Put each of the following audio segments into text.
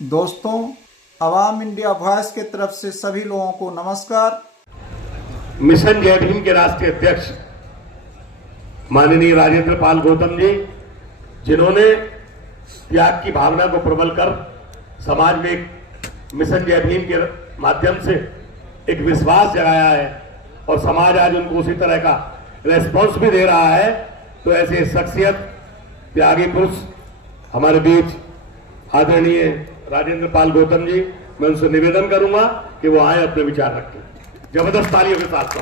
दोस्तों, अवाम India voice की तरफ से सभी लोगों को नमस्कार। मिशन जय भीम के राष्ट्रीय अध्यक्ष माननीय राजेंद्र पाल गौतम जी, जिन्होंने त्याग की भावना को प्रबल कर समाज में एक मिशन जय भीम के माध्यम से एक विश्वास जगाया है और समाज आज उनको उसी तरह का रेस्पॉन्स भी दे रहा है, तो ऐसे शख्सियत त्यागी पुरुष हमारे बीच आदरणीय राजेंद्र पाल गौतम जी, मैं उनसे निवेदन करूंगा कि वो आए, अपने विचार रखें। जबरदस्त तालियों के साथ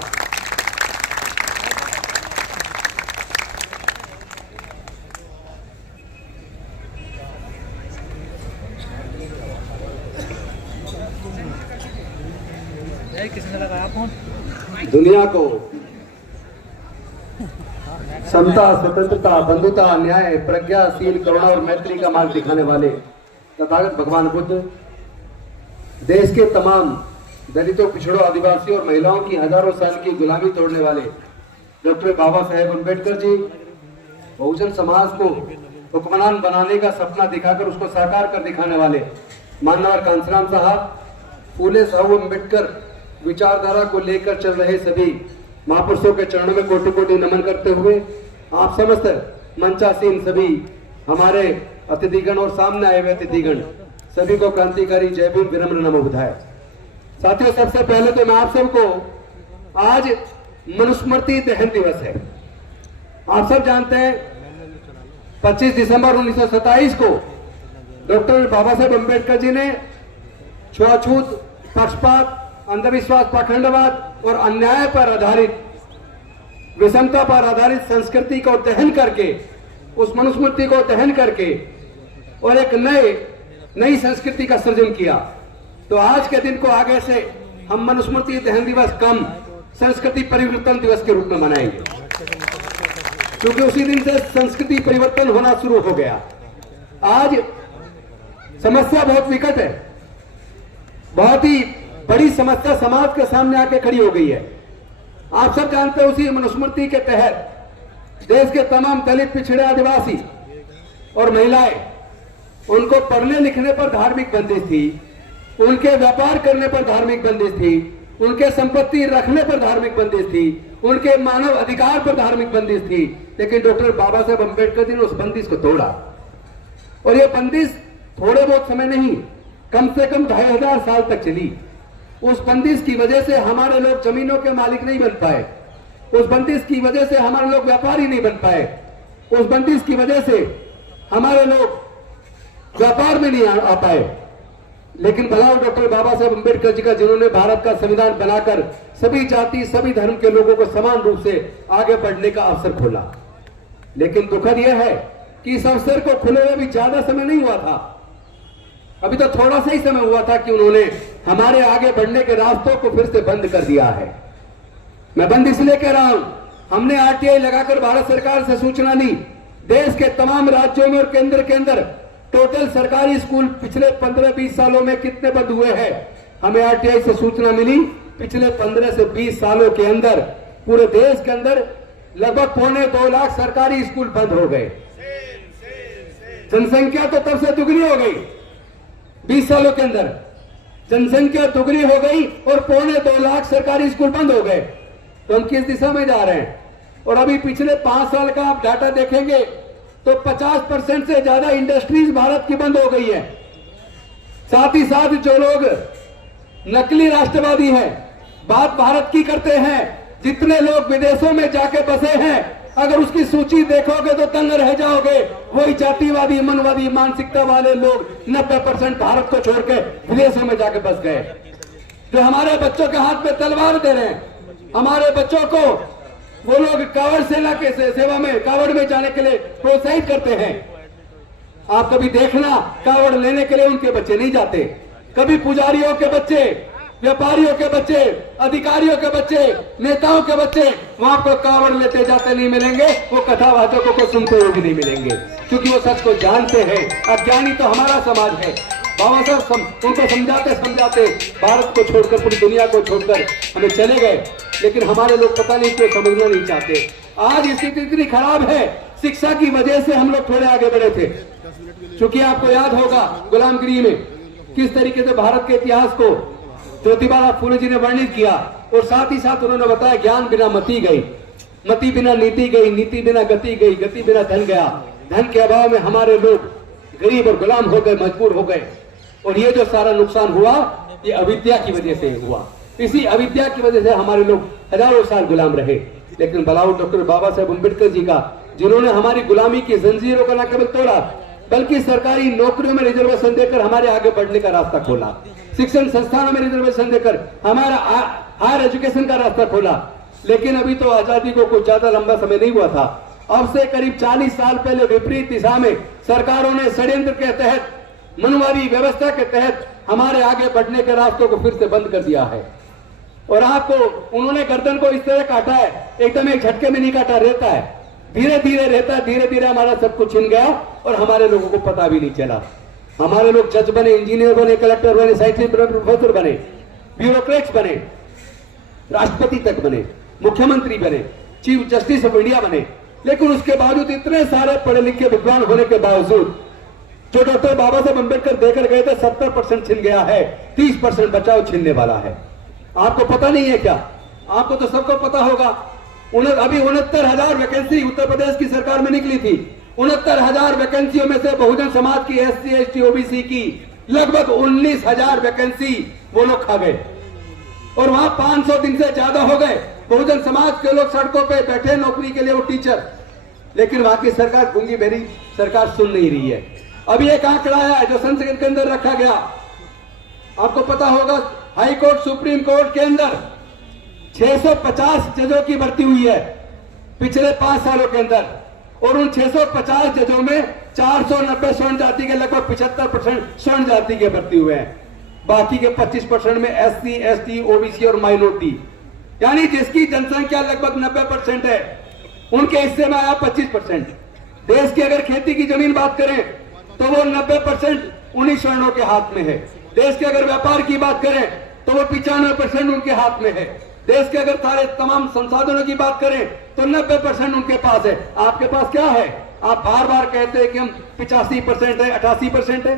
किसने लगाया फोन? दुनिया को समता, स्वतंत्रता, बंधुता, न्याय, प्रज्ञाशील, करुणा और मैत्री का मार्ग दिखाने वाले तथागत भगवान बुद्ध देश के तमाम दलितों, पिछड़ों, आदिवासियों और महिलाओं की हजारों साल की गुलामी तोड़ने वाले डॉक्टर बाबा साहेब अम्बेडकर जी, बहुजन समाज को हुक्मरान बनाने का सपना दिखाकर उसको साकार कर दिखाने वाले मानवर कांसराम साहब, फूले साहू अम्बेडकर विचारधारा को लेकर चल रहे सभी महापुरुषों के चरणों में कोटि कोटि नमन करते हुए आप समस्त मंचासीन सभी हमारे अतिथिगण और सामने आए हुए अतिथिगण सभी को क्रांतिकारी जय भीम विनम्र नमो बुधाए। साथियों, सबसे पहले तो मैं आप सबको, आज मनुस्मृति दहन दिवस है। आप सब जानते हैं 25 दिसंबर 1927 को डॉक्टर बाबा साहेब अम्बेडकर जी ने छुआछूत, पक्षपात, अंधविश्वास, पाखंडवाद और अन्याय पर आधारित, विषमता पर आधारित संस्कृति को दहन करके, उस मनुस्मृति को दहन करके और एक नई संस्कृति का सृजन किया। तो आज के दिन को आगे से हम मनुस्मृति दहन दिवस कम संस्कृति परिवर्तन दिवस के रूप में मनाएंगे, क्योंकि उसी दिन से संस्कृति परिवर्तन होना शुरू हो गया। आज समस्या बहुत विकट है, बहुत ही बड़ी समस्या समाज के सामने आके खड़ी हो गई है। आप सब जानते हैं, उसी मनुस्मृति के तहत देश के तमाम दलित, पिछड़े, आदिवासी और महिलाएं, उनको पढ़ने लिखने पर धार्मिक बंदिश थी, उनके व्यापार करने पर धार्मिक बंदिश थी, उनके संपत्ति रखने पर धार्मिक बंदिश थी, उनके मानव अधिकार पर धार्मिक बंदिश थी। लेकिन डॉक्टर बाबा साहेब अम्बेडकर जी ने उस बंदिश को तोड़ा, और यह बंदिश थोड़े बहुत समय नहीं, कम से कम 2500 साल तक चली। उस बंदिश की वजह से हमारे लोग जमीनों के मालिक नहीं बन पाए, उस बंदिश की वजह से हमारे लोग व्यापारी नहीं बन पाए, उस बंदिश की वजह से हमारे लोग व्यापार में नहीं आ पाए। लेकिन भला डॉक्टर बाबा साहेब अम्बेडकर जी का, जिन्होंने भारत का संविधान बनाकर सभी जाति, सभी धर्म के लोगों को समान रूप से आगे बढ़ने का अवसर खोला। लेकिन दुखद यह है कि इस अवसर को खुले हुए भी ज्यादा समय नहीं हुआ था, अभी तो थोड़ा सा ही समय हुआ था कि उन्होंने हमारे आगे बढ़ने के रास्तों को फिर से बंद कर दिया है। मैं बंद इसलिए कह रहा हूं, हमने आरटीआई लगाकर भारत सरकार से सूचना ली, देश के तमाम राज्यों में और केंद्र के अंदर टोटल सरकारी स्कूल पिछले 15-20 सालों में कितने बंद हुए हैं, हमें आरटीआई से सूचना मिली। पिछले 15 से 20 सालों के अंदर पूरे देश के अंदर लगभग 2.25 लाख सरकारी स्कूल बंद हो गए। जनसंख्या तो तब से दुगनी हो गई, 20 सालों के अंदर जनसंख्या दुगनी हो गई और 2.25 लाख सरकारी स्कूल बंद हो गए। तो हम किस दिशा में जा रहे हैं? और अभी पिछले 5 साल का आप डाटा देखेंगे तो 50% से ज्यादा इंडस्ट्रीज भारत की बंद हो गई है। साथ ही साथ जो लोग नकली राष्ट्रवादी हैं, बात भारत की करते हैं, जितने लोग विदेशों में जाके बसे हैं, अगर उसकी सूची देखोगे तो तंग रह जाओगे। वही जातिवादी, मनवादी मानसिकता वाले लोग 90% भारत को छोड़ के विदेशों में जाके बस गए, जो हमारे बच्चों के हाथ में तलवार दे रहे हैं। हमारे बच्चों को वो लोग कावड़ सेना के सेवा में, कावड़ में जाने के लिए प्रोत्साहित करते हैं। आप कभी देखना, कावड़ लेने के लिए उनके बच्चे नहीं जाते। कभी पुजारियों के बच्चे, व्यापारियों के बच्चे, अधिकारियों के बच्चे, नेताओं के बच्चे वहां पर कावड़ लेते जाते नहीं मिलेंगे, वो कथावाचकों को सुनते हुए भी नहीं मिलेंगे, क्योंकि वो सच को जानते हैं। अज्ञानी तो हमारा समाज है। बाबा साहब उनको समझाते समझाते भारत को छोड़कर, पूरी दुनिया को छोड़कर हमें चले गए, लेकिन हमारे लोग पता नहीं क्यों समझना नहीं चाहते। आज स्थिति इतनी खराब है, शिक्षा की वजह से हम लोग थोड़े आगे बढ़े थे। क्योंकि आपको याद होगा गुलामगिरी में किस तरीके से भारत के इतिहास को ज्योतिबा फूले जी ने वर्णित किया, और साथ ही साथ उन्होंने बताया ज्ञान बिना मति गई, मति बिना नीति गई, नीति बिना गति गई, गति बिना धन गया, धन के अभाव में हमारे लोग गरीब और गुलाम हो गए, मजबूर हो गए। और ये जो सारा नुकसान हुआ ये अविद्या की वजह से हुआ। इसी अविद्या की वजह से हमारे लोग हजारों साल गुलाम रहे। लेकिन बलाउ डॉक्टर बाबा साहेब अम्बेडकर जी का, जिन्होंने हमारी गुलामी की जंजीरों को न केवल तोड़ा बल्कि सरकारी नौकरियों में रिजर्वेशन देकर हमारे आगे बढ़ने का रास्ता खोला, शिक्षण संस्थानों में रिजर्वेशन देकर हमारा हायर एजुकेशन का रास्ता खोला। लेकिन अभी तो आजादी को कुछ ज्यादा लंबा समय नहीं हुआ था। अब से करीब 40 साल पहले विपरीत दिशा में सरकारों ने षड्यंत्र के तहत, मनुवादी व्यवस्था के तहत हमारे आगे बढ़ने के रास्तों को फिर से बंद कर दिया है। और आपको उन्होंने गर्दन को इस तरह काटा है, एकदम एक झटके में नहीं काटा, रहता है, धीरे धीरे रहता है, धीरे धीरे हमारा सब कुछ छिन गया और हमारे लोगों को पता भी नहीं चला। हमारे लोग जज बने, इंजीनियर बने, कलेक्टर बने, साइंटिस्ट बने, प्रोफेसर बने, ब्यूरोक्रेट्स बने, राष्ट्रपति तक बने, मुख्यमंत्री बने, चीफ जस्टिस ऑफ इंडिया बने। लेकिन उसके बावजूद, इतने सारे पढ़े लिखे विद्वान होने के बावजूद, जो डॉक्टर बाबा साहब अम्बेडकर देकर गए थे 70% छिन गया है, 30% बचाव छिनने वाला है। आपको पता नहीं है क्या? आपको तो सबको पता होगा। अभी 69,000 वैकेंसी उत्तर प्रदेश की सरकार में निकली थी। 69,000 वैकेंसियों में से बहुजन समाज की, SC, ST, OBC की लगभग 19,000 वैकेंसी वो लोग खा गए। और वहां 500 दिन से ज्यादा हो गए बहुजन समाज के लोग सड़कों पे बैठे नौकरी के लिए, वो टीचर। लेकिन वहां की सरकार गूंगी बहरी सरकार सुन नहीं रही है। अभी एक आंकड़ा है जो संसद के अंदर रखा गया, आपको पता होगा, हाई कोर्ट, सुप्रीम कोर्ट के अंदर 650 जजों की भर्ती हुई है पिछले 5 सालों के अंदर। और उन 650 जजों में 490 स्वर्ण जाति के लगभग 75% स्वर्ण जाति के भर्ती हुए हैं। बाकी के 25% में SC, ST, OBC और माइनॉरिटी, यानी जिसकी जनसंख्या लगभग 90% है, उनके हिस्से में आया 25%। देश की अगर खेती की जमीन बात करें तो वो 90% उन्हीं स्वर्णों के हाथ में है। देश के अगर व्यापार की बात करें तो वो 95% उनके हाथ में है। देश के अगर सारे तमाम संसाधनों की बात करें तो 90% उनके पास है। आपके पास क्या है? आप बार बार कहते हैं कि हम 85% है, 88% है।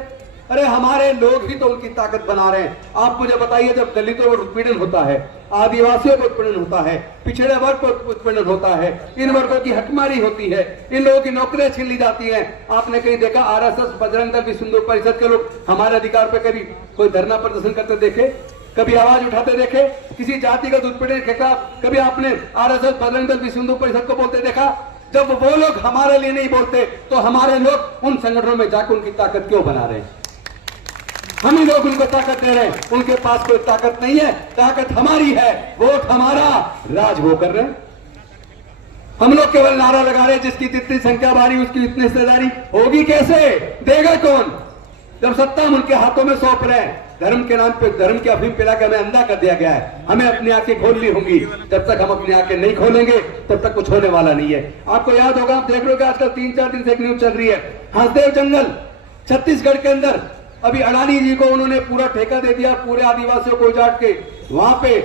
अरे हमारे लोग ही तो उनकी ताकत बना रहे हैं। आप मुझे बताइए, जब दलितों पर उत्पीड़न होता है, आदिवासियों पर उत्पीड़न होता है, पिछड़े वर्ग पर उत्पीड़न होता है, इन वर्गों की हकमारी होती है, इन लोगों की नौकरियां छीन ली जाती हैं, आपने कहीं देखा RSS, बजरंग दल, विश्व हिंदू परिषद के लोग हमारे अधिकार पर कभी कोई धरना प्रदर्शन करते देखे? कभी आवाज उठाते देखे? किसी जातिगत उत्पीड़न के खिलाफ कभी आपने RSS, बजरंग दल, विश्व हिंदू परिषद को बोलते देखा? जब वो लोग हमारे लिए नहीं बोलते तो हमारे लोग उन संगठनों में जाकर उनकी ताकत क्यों बना रहे हैं? हम ही लोग उनको ताकत दे रहे हैं। उनके पास कोई ताकत नहीं है, ताकत हमारी है, वोट हमारा, राज वो कर रहे हैं। हम लोग केवल नारा लगा रहे हैं, जिसकी जितनी संख्या भारी उसकी इतनी हिस्सेदारी होगी। कैसे देगा कौन, जब सत्ता हम उनके हाथों में सौंप रहे हैं? धर्म के नाम पे धर्म की अफीम पिला के हमें अंधा कर दिया गया है। हमें अपनी आंखें खोलनी होंगी। जब तक हम अपनी आंखें नहीं खोलेंगे तब तक कुछ होने वाला नहीं है। आपको याद होगा, आप देख रहे हो कि आजकल 3-4 दिन से एक न्यूज चल रही है, हंसदेव जंगल छत्तीसगढ़ के अंदर। अभी अडानी जी को उन्होंने पूरा ठेका दे दिया, पूरे आदिवासियों को उजाड़ के वहां पे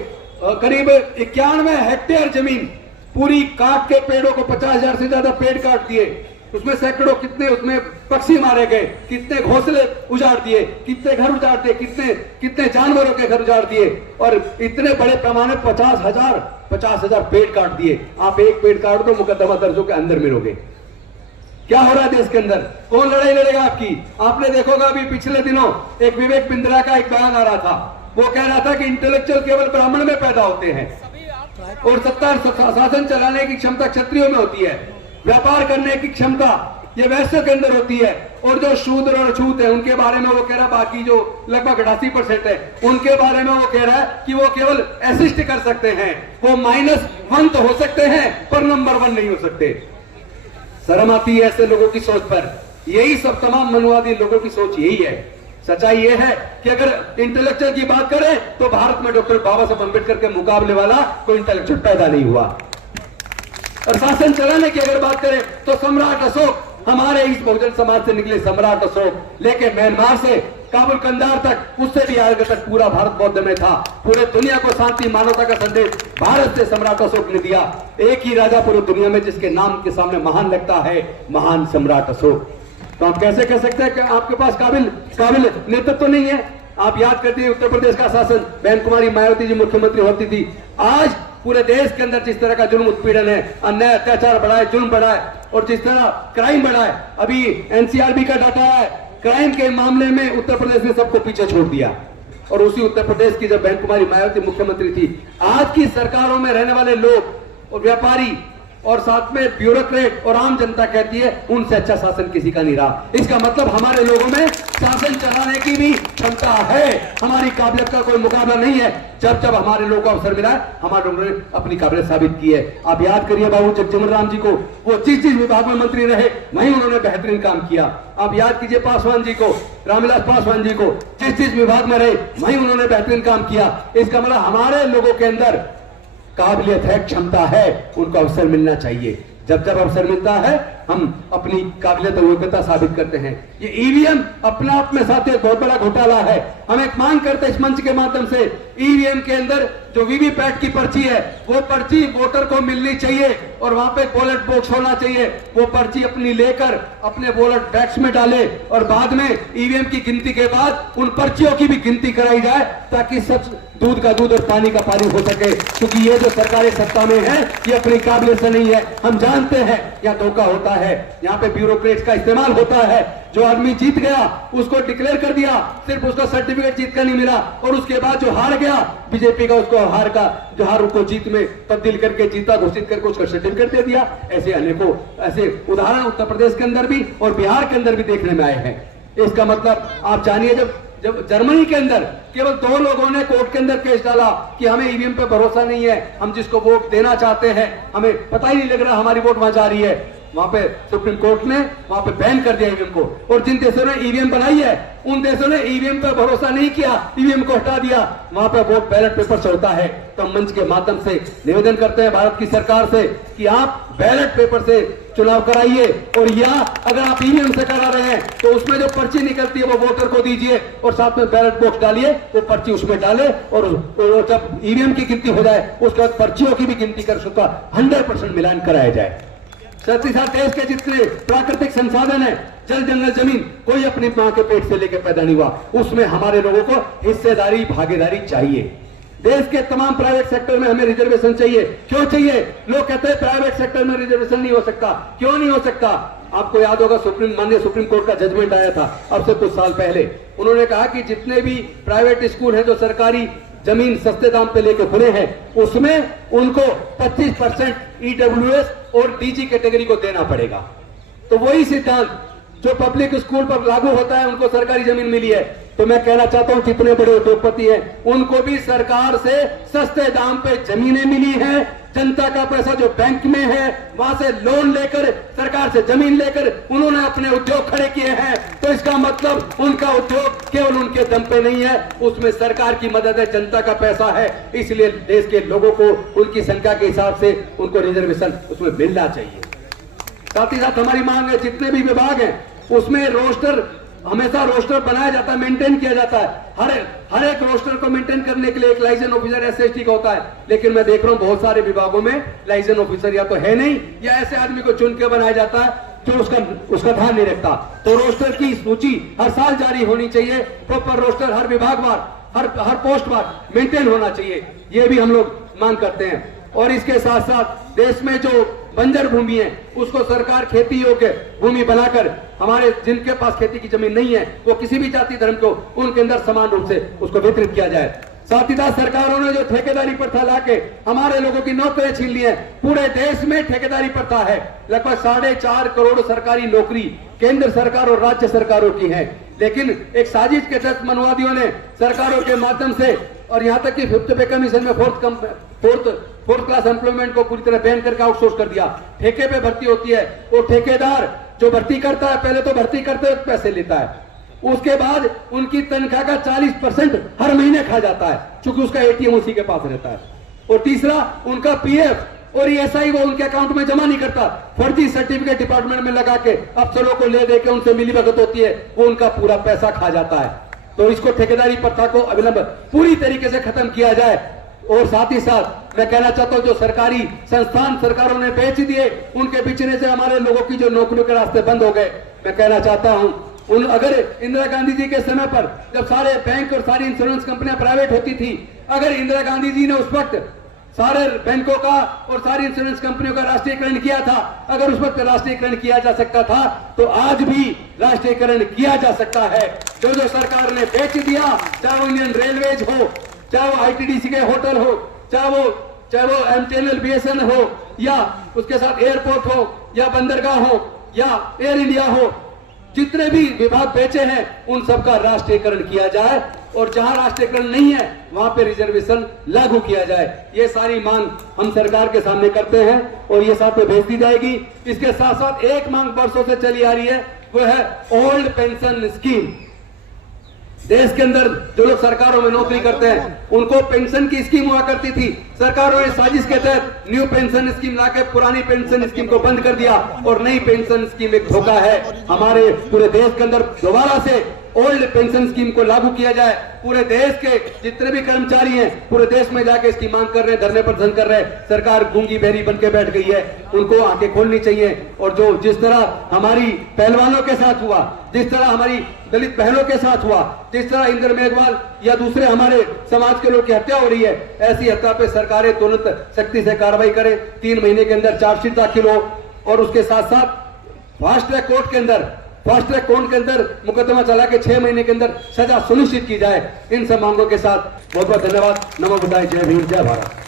करीब 91 हेक्टेयर जमीन पूरी काट के, पेड़ों को 50,000 से ज्यादा पेड़ काट दिए, उसमें सैकड़ों, कितने उसमें पक्षी मारे गए, कितने घोंसले उजाड़ दिए, कितने घर उजाड़ दिए, कितने जानवरों के घर उजाड़ दिए, और इतने बड़े पैमाने 50,000 पेड़ काट दिए। आप एक पेड़ काट दो, मुकदमा दर्ज होकर अंदर मिलोगे। क्या हो रहा है देश के अंदर? कौन लड़ाई लड़ेगा आपकी? आपने देखोगा अभी पिछले दिनों एक विवेक बिंद्रा का एक बयान आ रहा था। वो कह रहा था कि इंटेलेक्चुअल केवल ब्राह्मण में पैदा होते हैं और सत्ता शासन चलाने की क्षमता क्षत्रियों में होती है, व्यापार करने की क्षमता ये वैश्यों के अंदर होती है, और जो शूद्र और अछूत है उनके बारे में वो कह रहा है, बाकी जो लगभग 88% है उनके बारे में वो कह रहा है कि वो केवल असिस्ट कर सकते हैं, वो -1 तो हो सकते हैं पर नंबर 1 नहीं हो सकते। शर्म आती है ऐसे लोगों की सोच पर। यही सब तमाम मनुवादी लोगों की सोच यही है। सच्चाई यह है कि अगर इंटेलेक्चुअल की बात करें तो भारत में डॉक्टर बाबा साहब अम्बेडकर के मुकाबले वाला कोई इंटेलेक्चुअल पैदा नहीं हुआ। और शासन चलाने की अगर बात करें तो सम्राट अशोक, हमारे इस बहुजन समाज से निकले सम्राट अशोक लेके म्यांमार से काबुल कंधार तक, उससे भी आगे तक पूरा भारत बौद्ध में था। पूरे दुनिया को शांति मानवता का संदेश भारत से सम्राट अशोक ने दिया। एक ही राजा पूरी दुनिया में जिसके नाम के सामने महान लगता है, महान सम्राट अशोक। तो आप कैसे कह सकते हैं कि आपके पास काबिल नेतृत्व नहीं है? आप याद करते हैं उत्तर प्रदेश का शासन बहन कुमारी मायावती जी मुख्यमंत्री होती थी। आज पूरे देश के अंदर जिस तरह का जुल्म उत्पीड़न है, अन्याय अत्याचार बढ़ा है, जुल्म बढ़ा है और जिस तरह क्राइम बढ़ा है, अभी एनसीआरबी का डाटा है, क्राइम के मामले में उत्तर प्रदेश ने सबको पीछे छोड़ दिया। और उसी उत्तर प्रदेश की जब बहन कुमारी मायावती मुख्यमंत्री थी, आज की सरकारों में रहने वाले लोग और व्यापारी और साथ में ब्यूरोक्रेट और आम जनता कहती है उनसे अच्छा शासन किसी का नहीं रहा। इसका मतलब हमारे लोगों में शासन चलाने की भी क्षमता है, हमारी काबिलियत का कोई मुकाबला नहीं है। जब जब हमारे लोगों को अवसर मिला है, हमारे लोगों ने अपनी काबिलियत साबित की है। आप याद करिए बाबू जगजीवन राम जी को, वो जिस विभाग में मंत्री रहे वहीं उन्होंने बेहतरीन काम किया। आप याद कीजिए पासवान जी को, रामविलास पासवान जी को, जिस विभाग में रहे वहीं उन्होंने बेहतरीन काम किया। इसका मतलब हमारे लोगों के अंदर काबिलियत है, क्षमता है, उनको अवसर मिलना चाहिए। जब जब अवसर मिलता है हम अपनी काबिलियत और योग्यता साबित करते हैं। ये ईवीएम अपने आप में साथ एक बहुत बड़ा घोटाला है। हम एक मांग करते हैं इस मंच के माध्यम से, ईवीएम के अंदर जो वीवीपैट की पर्ची है वो पर्ची वोटर को मिलनी चाहिए और वहां पे बैलेट बॉक्स होना चाहिए। वो पर्ची अपनी लेकर अपने बैलेट बॉक्स में डाले और बाद में ईवीएम की गिनती के बाद उन पर्चियों की भी गिनती कराई जाए ताकि सच दूध का दूध और पानी का पानी हो सके। क्योंकि ये जो सरकारें सत्ता में है ये अपनी काबिलियत से नहीं है। हम जानते हैं यहाँ धोखा होता है, यहाँ पे ब्यूरोक्रेट्स का इस्तेमाल होता है। जो आदमी जीत गया उसको डिक्लेयर कर दिया, सिर्फ उसका सर्टिफिकेट जीत का नहीं मिला और उसके बाद जो हार गया बीजेपी का, उसको हार का जो हार को जीत में तब्दील करके जीता घोषित करके उसका सर्टिफिकेट दे दिया। ऐसे अनेकों ऐसे उदाहरण उत्तर प्रदेश के अंदर भी और बिहार के अंदर भी देखने में आए हैं। इसका मतलब आप जानिए, जब जर्मनी के अंदर केवल 2 लोगों ने कोर्ट के अंदर केस डाला कि हमें ईवीएम पे भरोसा नहीं है, हम जिसको वोट देना चाहते हैं हमें पता ही नहीं लग रहा हमारी वोट वहां जा रही है, वहां पे सुप्रीम कोर्ट ने वहां पे बैन कर दिया ईवीएम को। और जिन देशों ने ईवीएम बनाई है उन देशों ने ईवीएम पे भरोसा नहीं किया, ईवीएम को हटा दिया, वहां पे वोट बैलेट पेपर से होता है। तो मंच के माध्यम से निवेदन करते हैं भारत की सरकार से कि आप बैलेट पेपर से चुनाव कराइए और या अगर आप ईवीएम से करा रहे हैं तो उसमें जो पर्ची निकलती है वो वोटर को दीजिए और साथ में बैलेट बॉक्स डालिए, वो पर्ची उसमें डाले और जब ईवीएम की गिनती हो जाए उसके बाद पर्चियों की भी गिनती कर उसका 100% मिलान कराया जाए। साथ ही साथ देश के जितने प्राकृतिक संसाधन है, जल जंगल जमीन, कोई अपनी मां के पेट से लेकर पैदा नहीं हुआ, उसमें हमारे लोगों को हिस्सेदारी भागीदारी चाहिए। देश के तमाम प्राइवेट सेक्टर में हमें रिजर्वेशन चाहिए। क्यों चाहिए? लोग कहते हैं प्राइवेट सेक्टर में रिजर्वेशन नहीं हो सकता। क्यों नहीं हो सकता? आपको याद होगा माननीय सुप्रीम कोर्ट का जजमेंट आया था अब से कुछ साल पहले। उन्होंने कहा कि जितने भी प्राइवेट स्कूल हैं जो सरकारी जमीन सस्ते दाम पे लेके खुले हैं उसमें उनको 25% ईडब्ल्यूएस और डीजी कैटेगरी को देना पड़ेगा। तो वही सिद्धांत जो पब्लिक स्कूल पर लागू होता है, उनको सरकारी जमीन मिली है। तो मैं कहना चाहता हूं जितने बड़े उद्योगपति हैं उनको भी सरकार से सस्ते दाम पे जमीनें मिली हैं। जनता का पैसा जो बैंक में है वहां से लोन लेकर सरकार से जमीन लेकर उन्होंने अपने उद्योग खड़े किए हैं। तो इसका मतलब उनका उद्योग केवल उनके दम पे नहीं है, उसमें सरकार की मदद है, जनता का पैसा है। इसलिए देश के लोगों को उनकी संख्या के हिसाब से उनको रिजर्वेशन उसमें मिलना चाहिए। साथ ही साथ हमारी मांग है जितने भी विभाग हैं उसमें रोस्टर हमेशा रोस्टर बनाया जाता है, मेंटेन किया जाता है। हर एक रोस्टर को मेंटेन करने के लिए एक लाइसेंस ऑफिसर एसएसटी का होता है। लेकिन मैं देख रहा हूं बहुत सारे विभागों में लाइसेंस ऑफिसर या तो है नहीं या ऐसे आदमी को चुन के बनाया जाता है जो उसका ध्यान नहीं रखता। तो रोस्टर की सूची हर साल जारी होनी चाहिए, प्रॉपर रोस्टर हर विभाग वार हर पोस्ट वार मेंटेन होना चाहिए, ये भी हम लोग मांग करते हैं। और इसके साथ साथ देश में जो बंजर भूमि है उसको सरकार खेती योग्य भूमि बनाकर हमारे जिनके पास खेती की जमीन नहीं है वो किसी भी जाति धर्म को उनके अंदर समान रूप से उसको वितरित किया जाए। साथ ही साथ सरकारों ने जो ठेकेदारी प्रथा लाके हमारे लोगों की नौकरियां छीन ली है। पूरे देश में ठेकेदारी प्रथा है। लगभग 4.5 करोड़ सरकारी नौकरी केंद्र सरकार और राज्य सरकारों की है। लेकिन एक साजिश के तहत मनवादियों ने सरकारों के माध्यम से और यहाँ तक कि 5th पे कमीशन में फोर्थ क्लास एम्प्लॉयमेंट को पूरी तरह बैन करके आउटसोर्स कर दिया। ठेके पे भर्ती होती है, वो ठेकेदार जो भर्ती करता है पहले तो भर्ती करते वक्त पैसे लेता है, उसके बाद उनकी तनख्वाह का 40% हर महीने खा जाता है क्योंकि उसका एटीएम उसी के पास रहता है। और तीसरा उनका पीएफ और ईएसआई वो उनके अकाउंट में जमा नहीं करता, फर्जी सर्टिफिकेट डिपार्टमेंट में लगा के अफसरों को ले दे के उनसे मिलीभगत होती है, वो उनका पूरा पैसा खा जाता है। तो इसको ठेकेदारी प्रथा को अविलंब पूरी तरीके से खत्म किया जाए। और साथ ही साथ मैं कहना चाहता हूं जो सरकारी संस्थान सरकारों ने बेच दिए उनके बेचने से हमारे लोगों की जो नौकरियों के रास्ते बंद हो गए, मैं कहना चाहता हूं अगर इंदिरा गांधी जी के समय पर जब सारे बैंक और सारी इंश्योरेंस कंपनियां प्राइवेट होती थी, अगर इंदिरा गांधी जी ने उस वक्त सारे बैंकों का और सारी इंश्योरेंस कंपनियों का राष्ट्रीयकरण किया था, अगर उस वक्त राष्ट्रीयकरण किया जा सकता था तो आज भी राष्ट्रीयकरण किया जा सकता है। जो जो सरकार ने बेच दिया, चाहे वो इंडियन रेलवेज हो, चाहे वो आईटीडीसी के होटल हो, चाहे वो एमटीएनएल बीएसएनएल हो, या उसके साथ एयरपोर्ट हो, या बंदरगाह हो, या एयर इंडिया हो, जितने भी विभाग बेचे हैं उन सबका राष्ट्रीयकरण किया जाए और जहां राष्ट्रीयकरण नहीं है वहां पे रिजर्वेशन लागू किया जाए। ये सारी मांग हम सरकार के सामने करते हैं और ये साथ में भेज दी जाएगी। इसके साथ साथ एक मांग वर्षों से चली आ रही है, वो है ओल्ड पेंशन स्कीम। देश के अंदर जो लोग सरकारों में नौकरी करते हैं उनको पेंशन की स्कीम हुआ करती थी। सरकारों ने साजिश के तहत न्यू पेंशन स्कीम लाके पुरानी पेंशन स्कीम को बंद कर दिया और नई पेंशन स्कीम एक धोखा है। हमारे पूरे देश के अंदर दोबारा से ओल्ड पेंशन स्कीम को लागू किया जाए। पूरे देश के जितने भी कर्मचारी हैं पूरे देश में जाके इसकी मांग कर रहे हैं, धरने प्रदर्शन कर रहे हैं। सरकार गूंगी बहरी बन के बैठ गई है, उनको आंखें खोलनी चाहिए। और जो जिस तरह हमारी पहलवानों के साथ हुआ, जिस तरह हमारी दलित बहनों के साथ हुआ, जिस तरह इंद्र मेघवाल या दूसरे हमारे समाज के लोग की हत्या हो रही है, ऐसी हत्या पे सरकारें तुरंत सख्ती से कार्रवाई करें। 3 महीने के अंदर चार्जशीट दाखिल हो और उसके साथ साथ फास्ट ट्रैक कोर्ट के अंदर मुकदमा चला के 6 महीने के अंदर सजा सुनिश्चित की जाए। इन सब मांगों के साथ बहुत बहुत धन्यवाद। नमो बुद्धाय, जय भीम, जय भारत।